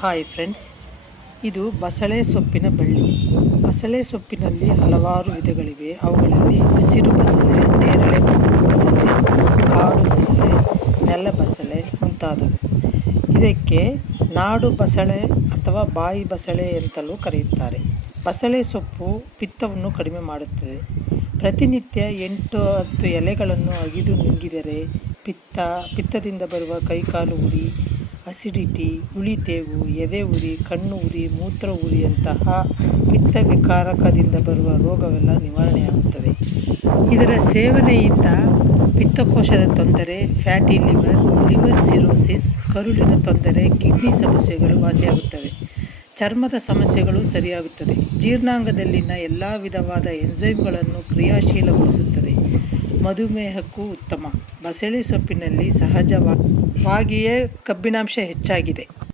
Hi friends ಇದು ಬಸಳೆ ಸೊಪ್ಪಿನ ಬಳ್ಳಿ. ಬಸಳೆ ಸೊಪ್ಪಿನಲ್ಲಿ ಹಲವಾರು ವಿಧಗಳಿವೆ. ಅವುಗಳಲ್ಲಿ ಹಸಿರು ಬಸಳೆ, ನೇರಳೆ ಬಣ್ಣದ ಬಸಳೆ, ಕಾಡು ಬಸಳೆ, ನೆಲ ಬಸಳೆ ಮುಂತಾದವು. ಇದಕ್ಕೆ ನಾಡು ಬಸಳೆ ಅಥವಾ ಬಾಯಿ ಬಸಳೆ ಅಂತಲೂ ಕರೆಯುತ್ತಾರೆ. ಬಸಳೆ ಸೊಪ್ಪು ಪಿತ್ತವನ್ನು ಕಡಿಮೆ ಮಾಡುತ್ತದೆ. ಪ್ರತಿನಿತ್ಯ ಎಂಟು ಹತ್ತು ಎಲೆಗಳನ್ನು ಅಗಿದು ನುಂಗಿದರೆ ಪಿತ್ತ, ಪಿತ್ತದಿಂದ ಬರುವ ಕೈಕಾಲು ಉರಿ ಅಸಿಡಿಟಿ ಉಳಿತೆವು ಎದೆ ಉರಿ, ಕಣ್ಣು ಉರಿ, ಮೂತ್ರ ಉರಿಯಂತಹ ಪಿತ್ತ ವಿಕಾರಕದಿಂದ ಬರುವ ರೋಗವೆಲ್ಲ ನಿವಾರಣೆಯಾಗುತ್ತದೆ. ಇದರ ಸೇವನೆಯಿಂದ ಪಿತ್ತಕೋಶದ ತೊಂದರೆ, ಫ್ಯಾಟಿ ಲಿವರ್ ಲಿವರ್ ಸಿರೋಸಿಸ್, ಕರುಳಿನ ತೊಂದರೆ, ಕಿಡ್ನಿ ಸಮಸ್ಯೆಗಳು ವಾಸಿಯಾಗುತ್ತವೆ. ಚರ್ಮದ ಸಮಸ್ಯೆಗಳು ಸರಿಯಾಗುತ್ತದೆ. ಜೀರ್ಣಾಂಗದಲ್ಲಿನ ಎಲ್ಲ ವಿಧವಾದ ಎಂಜೈಮ್ಗಳನ್ನು ಕ್ರಿಯಾಶೀಲಗೊಳಿಸುತ್ತದೆ. ಮಧುಮೇಹಕ್ಕೂ ಉತ್ತಮ. ಬಸಳೆ ಸೊಪ್ಪಿನಲ್ಲಿ ಸಹಜವಾಗಿಯೇ ಕಬ್ಬಿಣಾಂಶ ಹೆಚ್ಚಾಗಿದೆ.